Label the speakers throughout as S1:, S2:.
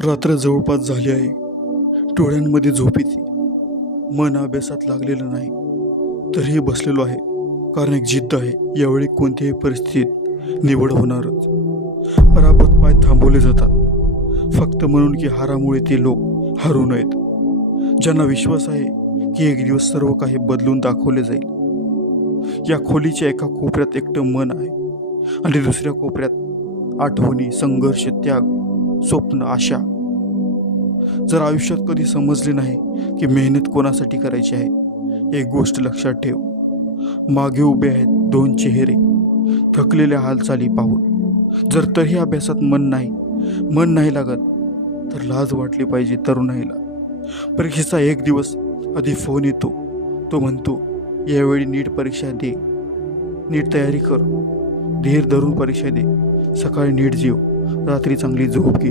S1: रात्र जवळपास झाली आहे. डोळ्यांमध्ये झोप येते. मन अभ्यासात लागलेलं नाही. तरीही बसलेलो आहे. कारण एक जिद्द आहे. यावेळी कोणत्याही परिस्थितीत निवड होणारच. पराभूत पाय थांबवले जातात. फक्त म्हणून की हारामुळे ते लोक हरू नयेत. ज्यांना विश्वास आहे की एक दिवस सर्व काही बदलून दाखवले जाईल. या खोलीच्या एका कोपऱ्यात एकटं मन आहे. आणि दुसऱ्या कोपऱ्यात आठवणी संघर्ष त्याग स्वप्न आशा. जर आयुष्यात कधी समजले नाही की मेहनत कोणासाठी करायची आहे एक गोष्ट लक्षात ठेव. मागे उभे आहेत दोन चेहरे थकलेल्या हालचाली पाहून. जर तरी अभ्यासात मन नाही मन नाही लागत तर लाज वाटली पाहिजे तरुणाईला. परीक्षेचा एक दिवस आधी फोन येतो. तो म्हणतो यावेळी नीट परीक्षा दे. नीट तयारी कर. धीर धरून परीक्षा दे. सकाळी नीट जेव. रात्री चांगली झोप घे.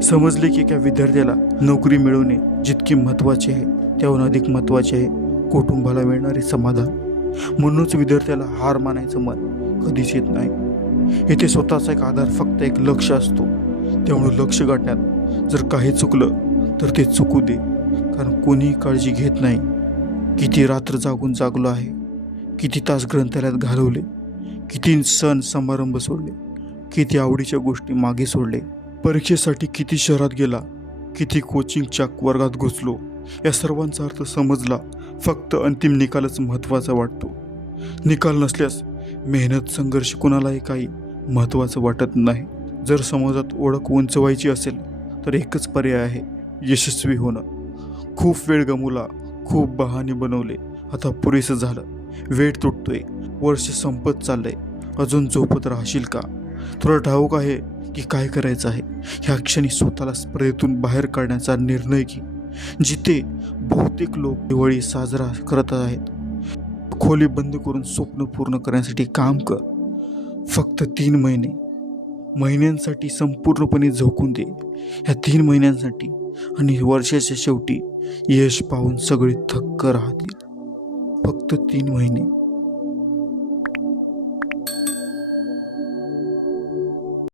S1: समजले की एका विद्यार्थ्याला नोकरी मिळवणे जितकी महत्त्वाचे आहे त्याहून अधिक महत्त्वाचे आहे कुटुंबाला मिळणारे समाधान. म्हणूनच विद्यार्थ्याला हार मानायचं मन कधीच येत नाही. येथे स्वतःचा एक आधार फक्त एक लक्ष असतो. त्यामुळे लक्ष गाठण्यात जर काही चुकलं तर ते चुकू दे. कारण कोणीही काळजी घेत नाही. किती रात्र जागून जागलो आहे किती तास ग्रंथालयात घालवले किती सण समारंभ सोडले. किती आवडीच्या गोष्टी मागे सोडले. परीक्षेसाठी किती शहरात गेला किती कोचिंगच्या वर्गात घुसलो या सर्वांचा अर्थ समजला. फक्त अंतिम निकालच महत्त्वाचा वाटतो. निकाल नसल्यास मेहनत संघर्ष कुणालाही काही महत्त्वाचं वाटत नाही. जर समाजात ओळख उंचवायची असेल तर एकच पर्याय आहे यशस्वी होणं. खूप वेळ गमवला खूप बहाणे बनवले. आता पुरेसं झालं. वेळ तुटतोय. वर्ष संपत चाललंय. अजून झोपत राहशील का? तुला ठाऊक आहे की काय करायचं आहे? ह्या क्षणी स्वतःला स्पर्धेतून बाहेर काढण्याचा निर्णय घे. जिथे बहुतेक लोक दिवाळी साजरा करत आहेत. खोली बंद करून स्वप्न पूर्ण करण्यासाठी काम कर. फक्त तीन महिने. महिन्यांसाठी संपूर्णपणे झोकून दे. ह्या तीन महिन्यांसाठी आणि वर्षाच्या शेवटी यश पाहून सगळे थक्क राहतील. फक्त तीन महिने.